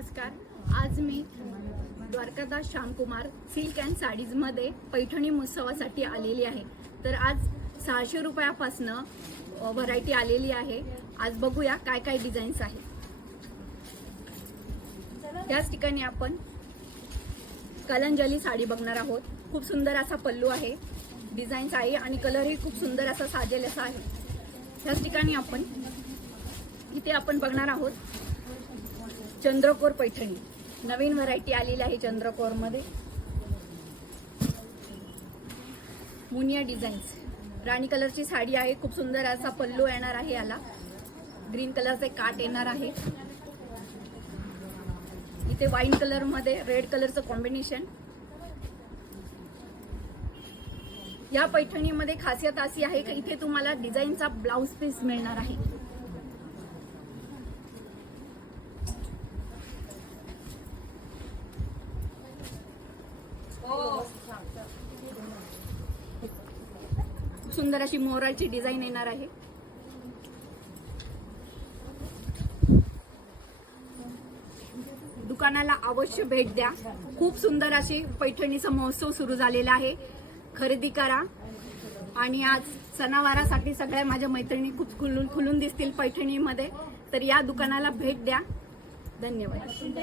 नमस्कार। आज मी द्वारकादास श्यामकुमार सिल्क अँड साडीज मध्ये पैठणी महोत्सवासाठी आलेली आहे। तर आज 600 रुपयापासून व्हरायटी आलेली आहे। आज बघूया काय काय डिझाईन्स आहे। त्याच ठिकाणी आपण कलंजली साडी बघणार आहोत। खूप सुंदर असा पल्लू आहे, डिझाईन्स आहे आणि कलरही खूप सुंदर असा साजेल असा आहे। त्याच ठिकाणी आपण इथे आपण बघणार आहोत चंद्रकोर पैठणी, नवीन व्हरायटी आलेली आहे चंद्रकोर मध्ये। मुनिया डिझाईन्स, राणी कलरची साडी आहे, खूप सुंदर असा पल्लू येणार आहे। याला ग्रीन कलरचे काट येणार आहे। इथे वाईन कलर मध्ये रेड कलरचं कॉम्बिनेशन। या पैठणीमध्ये खासियत अशी आहे की इथे तुम्हाला डिझाईनचा ब्लाउज पीस मिळणार आहे। सुंदर अशी मोराची डिझाईन येणार आहे। दुकानाला अवश्य भेट द्या। खूप सुंदर अशी पैठणीचा महोत्सव सुरू झालेला आहे। खरेदी करा आणि आज सणावारासाठी सगळ्या माझ्या मैत्रिणी खूप खुलून दिसतील पैठणीमध्ये। तर या दुकानाला भेट द्या। धन्यवाद।